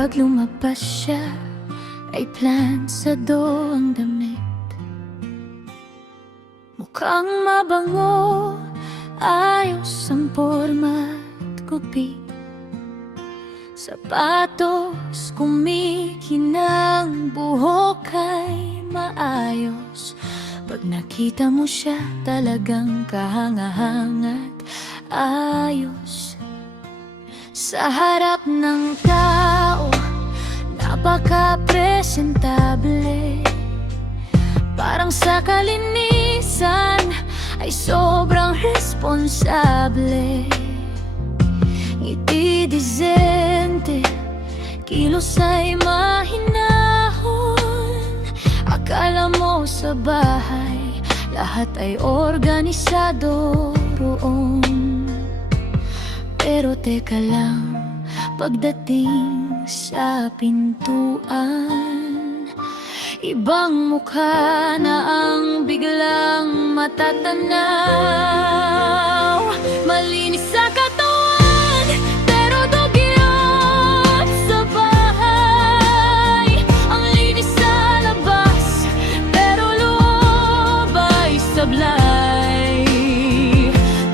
Pag lumabas siya, ay plansado ang damit. Mukhang mabango, ayos ang forma at gupit. Sapatos, kumikinang, buhok ay maayos. Pag nakita mo siya, talagang kahanga-hanga't ayos. Sa harap ng tao, napaka-presentable. Parang sa kalinisan ay sobrang responsable. Ngiti disente, kilos ay mahinahon. Akala mo sa bahay, lahat ay organisado roon. Pero teka lang, pagdating sa pintuan, ibang mukha na ang biglang matatanaw. Malinis sa katawan, pero dugyot sa bahay. Ang linis sa labas, pero loob ay sablay.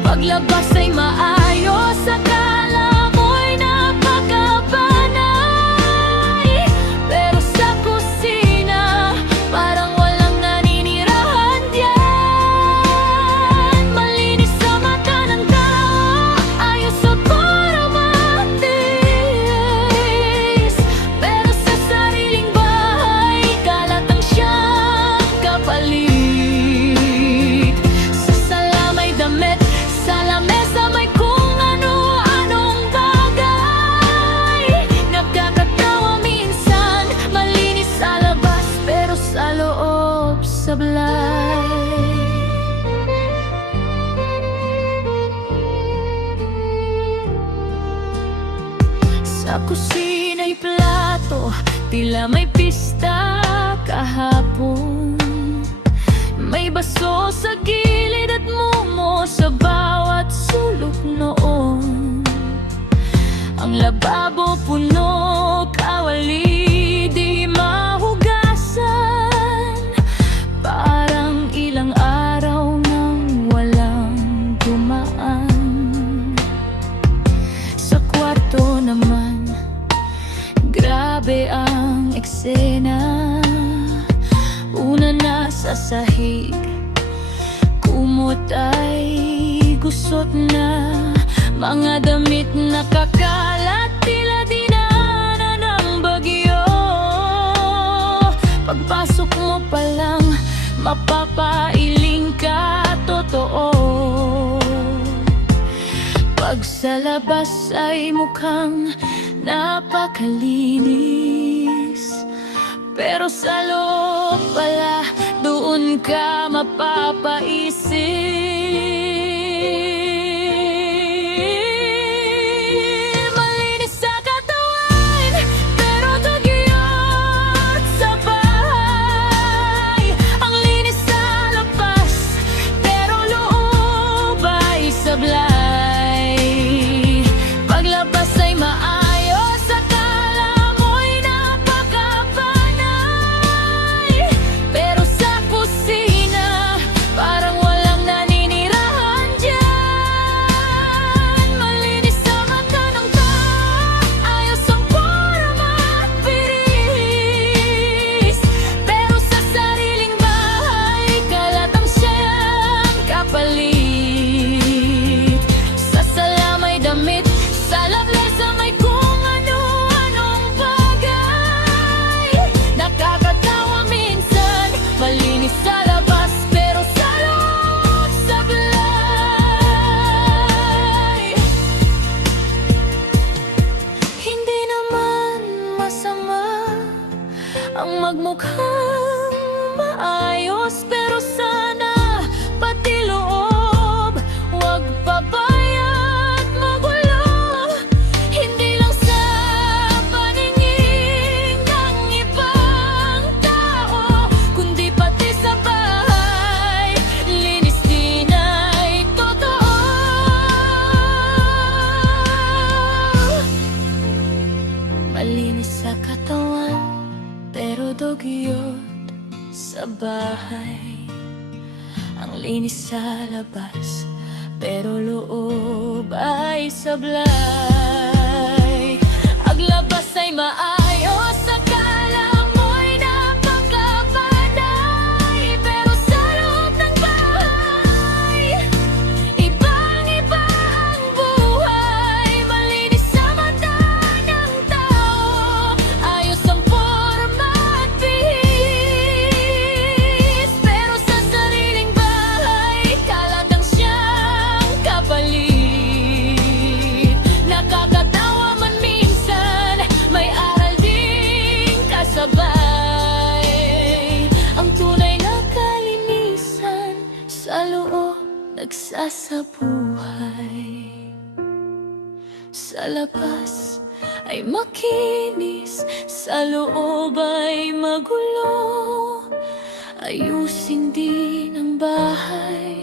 Paglabas ay maayos, akala mo'y napakapanay. Pero sa kusina, parang walang naninirahan diyan. Malinis sa mata ng tao, ayos sa paramatis. Pero sa sariling bahay, kalatang siyang kapalit. Sa sala may damit, sa lamesa may kung ano-anong bagay. Nakakatawa minsan, malinis sa labas, pero sa loob sablay. Sa kusina'y plato, tila may pista kahapon. May baso sa gilid at mumo sa bawat sulok noon. Ang lababo puno, kawali di mahugasan. Parang ilang araw nang walang dumaan. Sa kwarto naman, grabe ang eksena. Una na sa sahig, kumot ay gusot na. Mga damit nakakalat, tila dinaanan ng bagyo. Pagpasok mo pa lang, mapapailing ka, totoo. Pag sa labas ay mukhang napakalinis, pero sa loob pala, doon ka mapapaisip. Malinis sa katawan, pero dugyot sa bahay. Ang linis sa labas, pero loob ay sablay. Paglabas ay maayos, akala mo'y napakapanay. Pero sa kusina, parang walang naninirahan diyan. Malinis sa mata ng tao, ayos ang forma at biris. Pero sa sariling bahay, kalatang siyang kapalit. Sa sala may damit, sa lamesa may kung ano-anong bagay. Nakakatawa minsan, malinis sa labas, pero sa loob sablay. Hindi naman masama ang magmukhang maayos, pero sana pati loob huwag pabayat magulo. Hindi lang sa paningin ng ibang tao, kundi pati sa bahay, linis din ay totoo. Malinis sa katawan, pero dugyot sa bahay. Ang linis sa labas, pero loob ay sablay. Ang labas ay maayos, akala mo'y napakapanay, pero sa loob ng bahay, ibang-iba ang buhay. Malinis sa mata ng tao, ayos ang forma at bihis, pero sa sariling bahay, kalat ang siyang kapalit. Nakakatawa man minsan, may aral ding kasabay. Ang tunay na kalinisan sa loob nagsasabuhay. Sa labas ay makinis, sa loob ay magulo. Ayusin din ang bahay